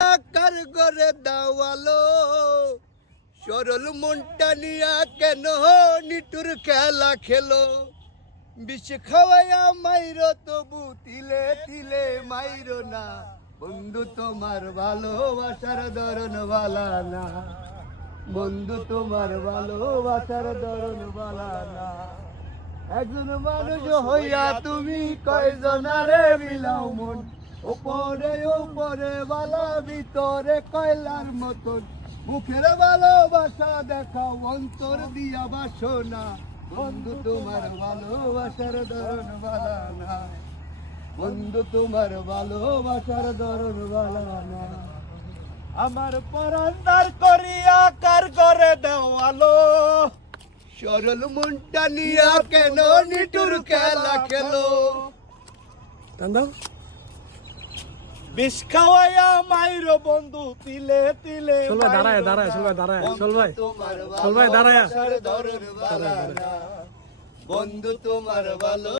কার করে দাওয়ালো সরল মনটা নিয়া কেন নিটুর খেলা খেলো বিষ খাওয়াইয়া মাইরো তবু তিলে তিলে মাইরো না বন্ধু তোমার ভালোবাসার ধরন বালা না বন্ধু তোমার ভালোবাসার ধরন বালা না একজন মানুষ হইয়া তুমি কয়জনারে মিলাও মন ওপরে ওপরে বালা ভিতরে কয়লার মতন মুখের ভালোবাসা দেখাও অন্তর দিয়া বাসনা বন্ধু তোমার ভালোবাসার ধরন বালা না বন্ধু তোমার ভালোবাসার ধরন বালা না আমার পরান্দার করিয়া কার করে দেওয়ালো সরল মনটা নিয়া কেন নিটুর খেলা খেলো বিষ খাওয়াইয়া মাইরো বন্ধু তিলে তিলে দাঁড়ায় বন্ধু তোমার ভালো